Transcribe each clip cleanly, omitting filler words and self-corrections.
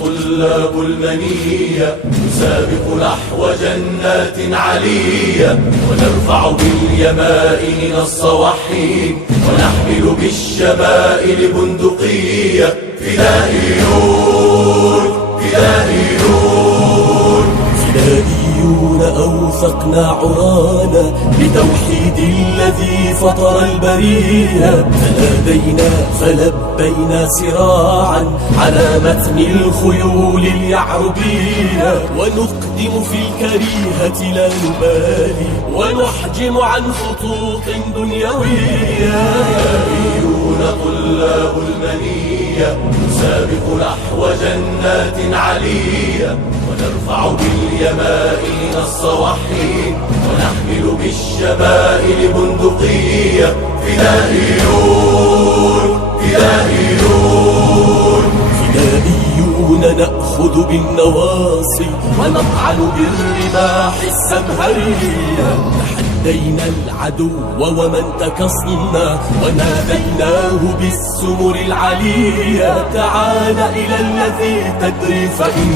طلاب المنية نسابق نحو جنات علية، ونرفع باليمائن الصواحين، ونحمل بالشمائل بندقية. فدائيون فدائيون فدائيون أوثقنا عرانا بتوحيد الذي فطر البرية، فنادينا فلبينا سراعا على متن الخيول اليعربية، ونقدم في الكريهة لا نبالي، ونحجم عن خطوط دنيوية. فدائيون طلاب المنية نسابق نحو جنات علية، ونرفع باليمائن الصواحين، ونحمل بالشمائل بندقية. فدائيون فدائيون فدائيون نأخذ بالنواصي، ونطعن بالرماح السمهرية. تحدينا العدو ومن تكصنا، وناديناه بالسمر العلية. تعال إلى الذي تدري، فإن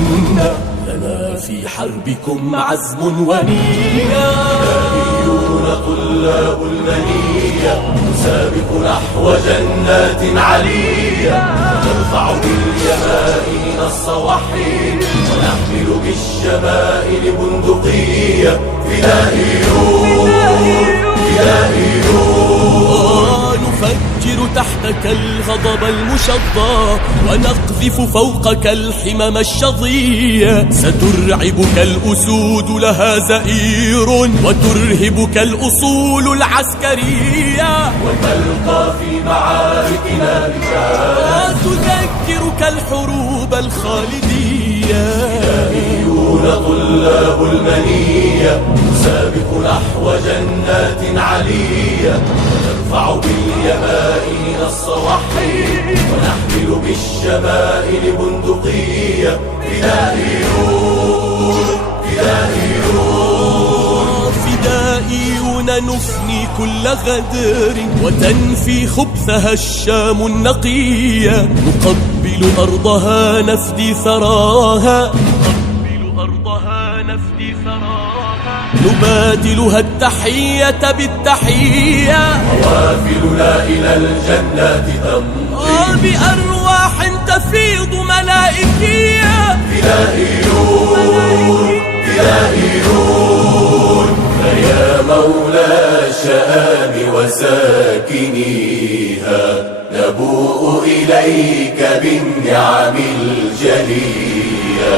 لنا في حربكم عزم ونية. فدائيون طلاب المنية نسابق نحو جنات علية، ونرفع باليمائن الصواحين، ونحمل بالشمائل بندقية. فدائيون فدائيون نفجر تحتك الغضب المشظى، ونقذف فوقك الحمم الشظية. سترعبك الأسود لها زئير، وترهبك الأصول العسكرية، وتلقى في معاركنا رجال تذكرك الحروب الخالدية. فدائيون طلاب المنية نسابق نحو جنات علية، ونرفع باليمائن الصواحين، ونحمل بالشمائل بندقية. فدائيون فدائيون فدائيون نفني كل غدر، وتنفي خبثها الشام النقية. نقبل أرضها نفدي ثراها، نبادلها التحية بالتحية. قوافلنا إلى الجنات تمضي بأرواح تفيض ملائكية. فدائيون فدائيون فيا مولى الشام وساكنيها، نبوء إليك بالنعم الجلية.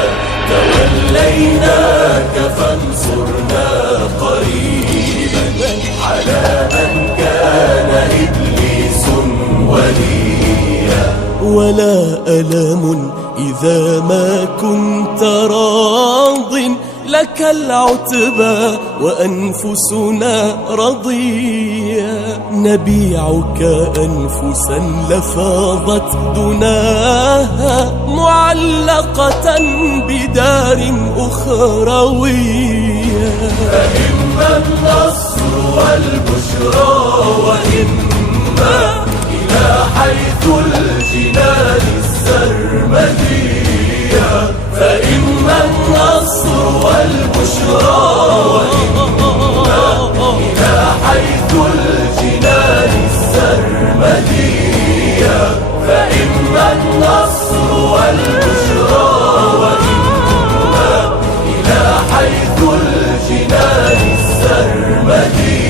توليناك فانصرنا قريبا على من كان إبليس وليا. ولا ألام إذا ما كنت راضٍ، لك العتبى وأنفسنا رضية. نبيعك أنفسا لفاضت دناها، معلقة بدار أخروية. فإما النصر والبشرى، وإما إلى حيث الجنان السرمدية. فإما النصر والبشرى، وإما إلى حيث الجنان السرمدية. فإما النصر والبشرى، وإما إلى حيث الجنان السرمدية.